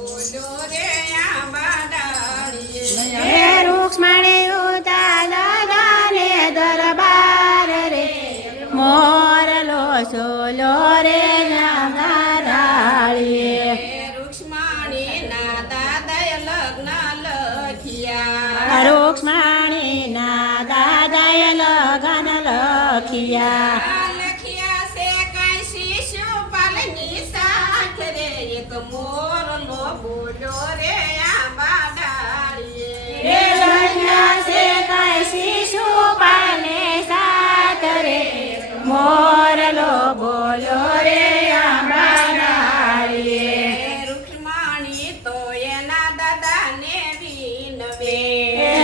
બોલ્યો રે આંબા ડાળીએ. હે રૂક્ષ્મણી દાદાને દરબાર રે મોરલો સોલો રે આંબા ડાળીએ. રૂક્ષ્મણીના દાદાએ લગ્ન લખ્યા. રૂક્ષ્મણીના દાદાએ લગન લખ્યા. લખ્યા છે કઈ શિશુપાલની સાથ રે એક મોરલો બોલ્યો રે આંબા ડાળીએ. લગ્ન છે કઈ શિશુપાલને સાથ રે મોરલો બોલો રે આંબા ડાળીએ. રૂક્ષ્મણી તો એના દાદાને વિનવે.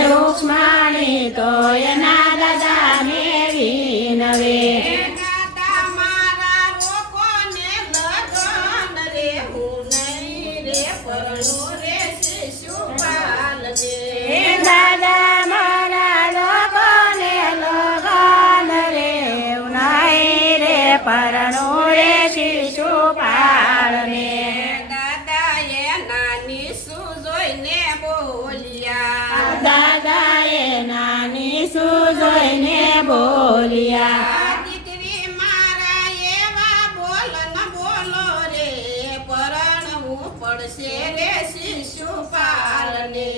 રૂક્ષ્મણી તો એના દાદાને વિનવે. દાદા મારા લોકોને લગન રે હું નહીં રે પરણું રે શિશુપાલને. દાદા મારા લોકોને લગન રે ઉનાઈ રે પરણો રે શિશુપાલને. દાદાએ નાની સુજોઈને બોલ્યા. દાદાએ નાની સુજોઈને બોલ્યા. દીકરી મારા એવા બોલ ન બોલો રે પરણવું પડશે રે શિશુપાલને.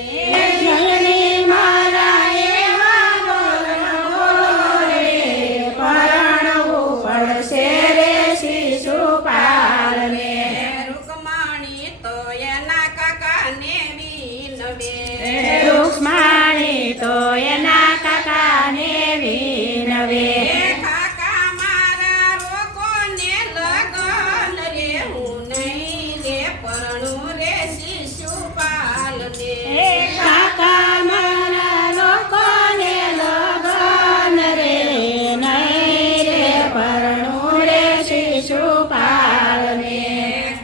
જનની મારા એવા બોલો રે પરણવું પડશે રે શિશુપાલને. રૂકમણી તો એના કાકાને વિનવે. રૂક્ષ્મણી તો એના કાકાને વિનવે. કાકા મારા લોકોને લગન રે હું નહીં રે પરણું રે શિશુપાલને. કાકા મારા લોકોને લગન રે નહીં રે પરણું રે શિશુપાલને.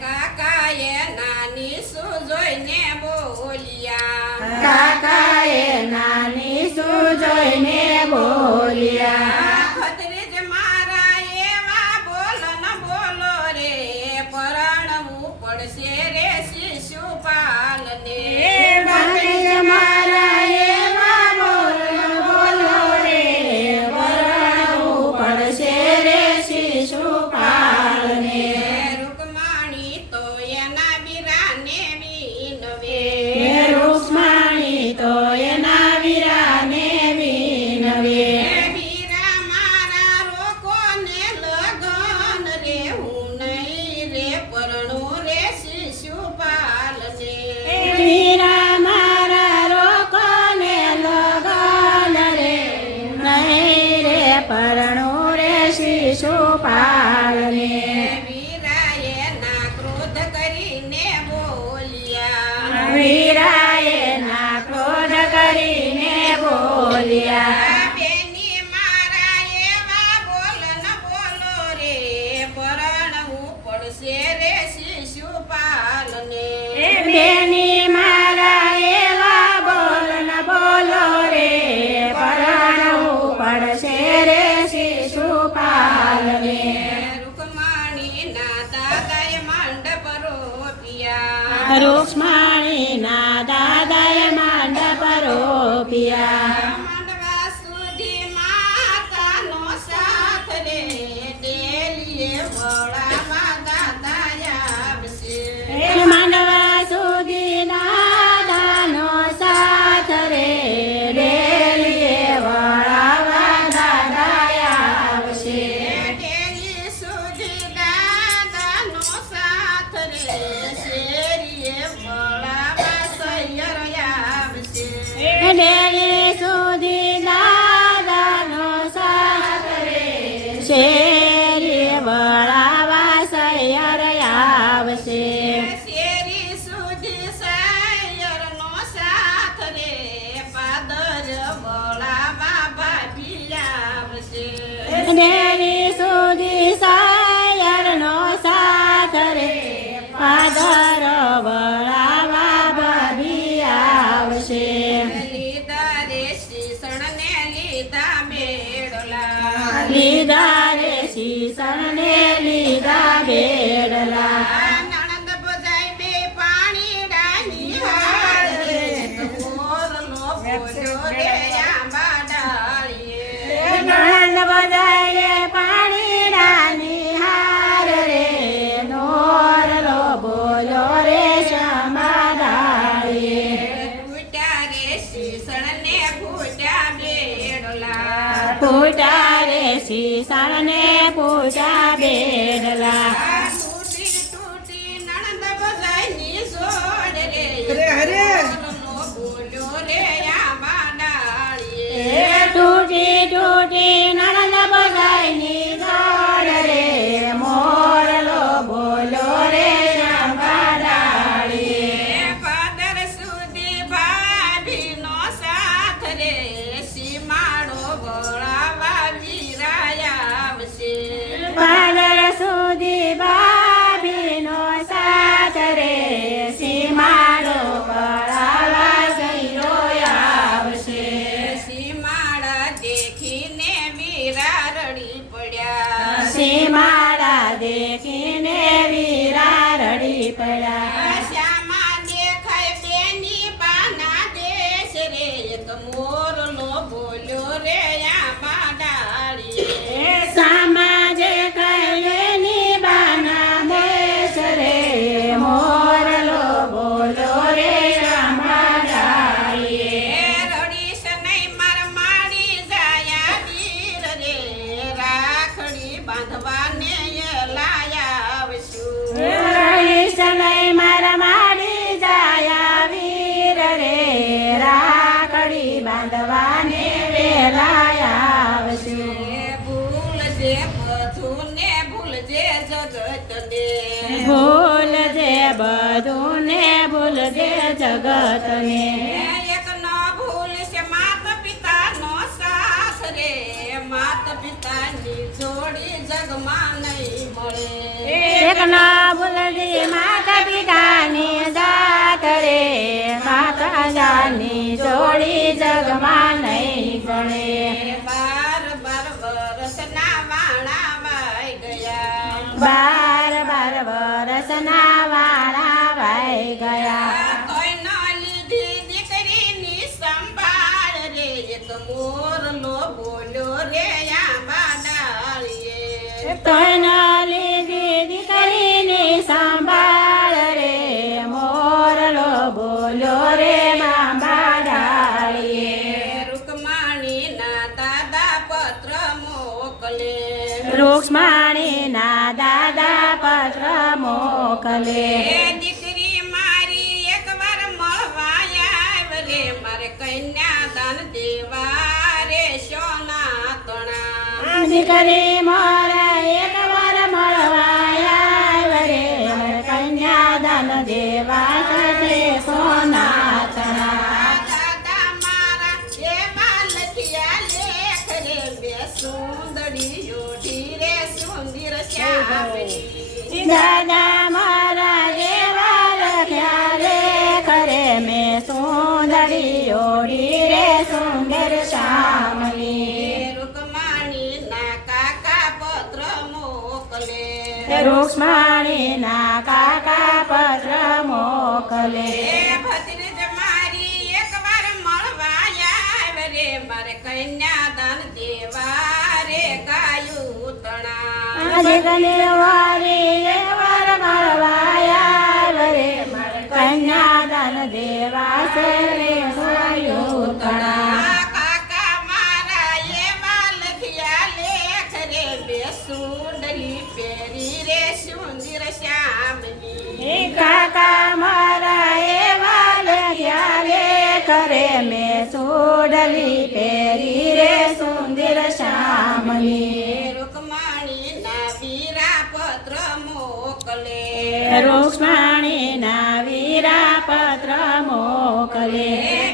કાકાએ નાની સુજોઈને બોલ્યા. કાકાએ નાની સુજોઈને બોલ્યા. ભત્રીજ મારા એવા બોલ ન બોલો રે પરણવું પડશે રે શિશુપાલને. ભત્રીજ મારા એવા બોલો રે પરણવું પડશે રે શિશુપાલને. રૂકમણી તો એના બીરાને વિનવે. રૂક્ષ્મણી તો એના વીરાને વિનવે. બીરા મારા લોકોને લગન રે હું નહીં રે પરણું રે શિશુપાલને. વીરા મારા રોકોને લગન રે નહીં રે પરણું રે શિશુપાલને. વીરાએ ના ક્રોધ કરીને બોલ્યા. વીરાએ ના ક્રોધ કરીને બોલ્યા. બેની મારા એવા બોલ ન બોલો રે પરણવું પડશે રે શિશુપાલને. બેની મારા એવા બોલ ન બોલો રે પરણવું પડશે રે શિશુપાલને. રૂકમણીના દાદાએ મંડપ રોપ્યા. રૂક્ષ્મણીના દાદાએ મંડપ રોપ્યા. માંડવા સુધી માતાનો સાથ રે ડેલીએ વળામાં દાદા આવશે. માંડવા સુધી દાદાનો સાથ રે ડેલીએ વળાવા દાદા આવશે. ડેલી સુધી દાદાનો સાથ રે શેરીએ વળામાં સૈયર આવશે. ડેલી સુધી દાદાનો સાથ રે શેરીએ વળાવા સૈયર આવશે. શેરી સુધી સૈયરનો સાથ રે પાદર વળામાં ભાભી આવશે. ડેલી સુધી સાયરનો સાથ રે પાદર વળાવા ભાભી આવશે. લીધા રે શીસણને લીધા બેડલા. લીધા રે શીસણને લીધા બેડલા. નણંદ બજાય બે પાણી પૂજા રે શીસણ ને પૂજા બેડલા તૂટી તૂટી નણંદ બધાયની જોડ રે હરે હરે. મોરલો બોલ્યો રે આંબા ડાળીએ તૂટી તૂટી નણંદ બધાયની જોડ રે મોરલો બોલો રે આંબા ડાળીએ પાદર સુધી ભાભીનો સાથ રે સીમાડો ભળાવા વીરાયા આવશે પાદર સુધી ભાભીનો સાથ રે સીમાડો પડાવા ગઈરો આવશે સીમાડા દેખીને વીરા રડી પડ્યા સીમાડા દેખીને વીરા રડી પડ્યા શ્યામા દેખાય બેની બાના દેશ રે એક મોરલો બોલ્યો રે આંબા ડાળીએ સામાજે કૈલેની બાના દેશ રે મોરલો બોલો રે સામાડાળીએ રડીશ નહીં માર માડી જાયા વીર રે રાખડી બાંધવાને લાયા આવશું સમય મારા માડી જાયા વીર રે રાખડી બાંધવાને વેલાયા આવશું ભૂલજે બધું ને ભૂલજે જગતને ભૂલજે બધું ને ભૂલજે જગતને એક ન ભૂલશે માતા પિતાનો સાથ રે માતા પિતાની જોડી જગમાં નહીં મળે એક ન ભૂલજે માતા પિતાની જાત રે માતાજાની જોડી જગમાં નહીં ગણે બાર બાર વરસના વાણા વાઈ ગયા બાર બાર વરસના વાળા વાઈ ગયા તોય ન લીધી દીકરીની સંભાળ રે એક મોરલો બોલ્યો રે આંબા ડાળીએ તોયના લીધી દીકરીની સંભાળ રે મોરલો બોલો રે બાબા ડાળીએ રૂકમાણીના દાદા પત્ર મોકલે રૂક્ષ્મણીના દાદા પત્ર મોકલે એ દીકરી મારી એકવાર મળવા આવ રે મારે કન્યાદાન દેવા રે સોના તણા દીકરી મોરા એકવાર મળવા આવ રે કન્યાદાન દેવા સાથે સોના તણા દાદા મારા એવા લખિયા લેખ રે બે સુંદરી ઓઢી રે સુંદર શ્યામની દાદા મારા જેવા લખ્યા રે કરે મેં સુંદરી ઓડી રે સુંદર શ્યામની રૂકમાણીના કાકા પત્ર મોકલે રૂક્ષ્મણીના કાકા પત્ર મોકલે એ ભત્રીજ મારી એકવાર મળવા આવ રે મારે કન્યાદાન દેવા રે ગાયું તણા દીકરી વારી એકવાર મળવા આવ રે કન્યાદાન દેવા છે રે સોયું તણા કાકા મારા એવા લખ્યા લેખ રે બે સુંદરી પહેરી રે સુંદર શ્યામની કાકા મારા એવા લખ્યા રે કરે મેં સોડલી પહેરી રે સુંદર શ્યામની રૂકમાણીના વીરા પત્ર મોકલે રૂક્ષ્મણીના વીરા પત્ર મોકલે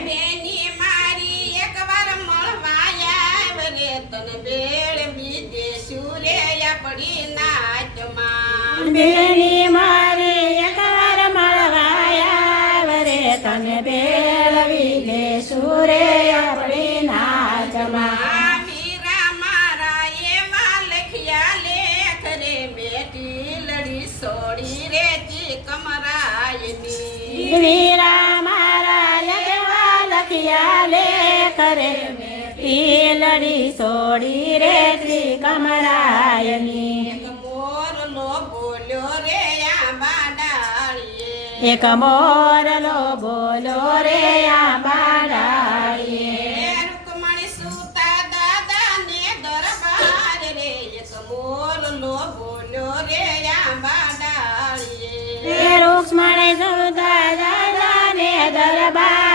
બેની મારી એકવાર મળવા આવ રે તન બેળ વિદેશુ રે પડી નાચમાં બેની મારી એકવાર મળવા આવ રે તને બેળવી દે સુરે આપણી નાચમાં વીરા મારા એવા લખ્યા લેખ રે બેટી લડી સોડી રે તી કમરાયની વીરા મારા લખવા લખ્યા લે કરે પીલડી સોડી રે શ્રી કમરાયની એક મોરલો બોલ્યો રે આંબા ડાળીએ એક મોરલો બોલો રે આંબા ડાળીએ રૂકમણી સુતા દાદા ને બાબા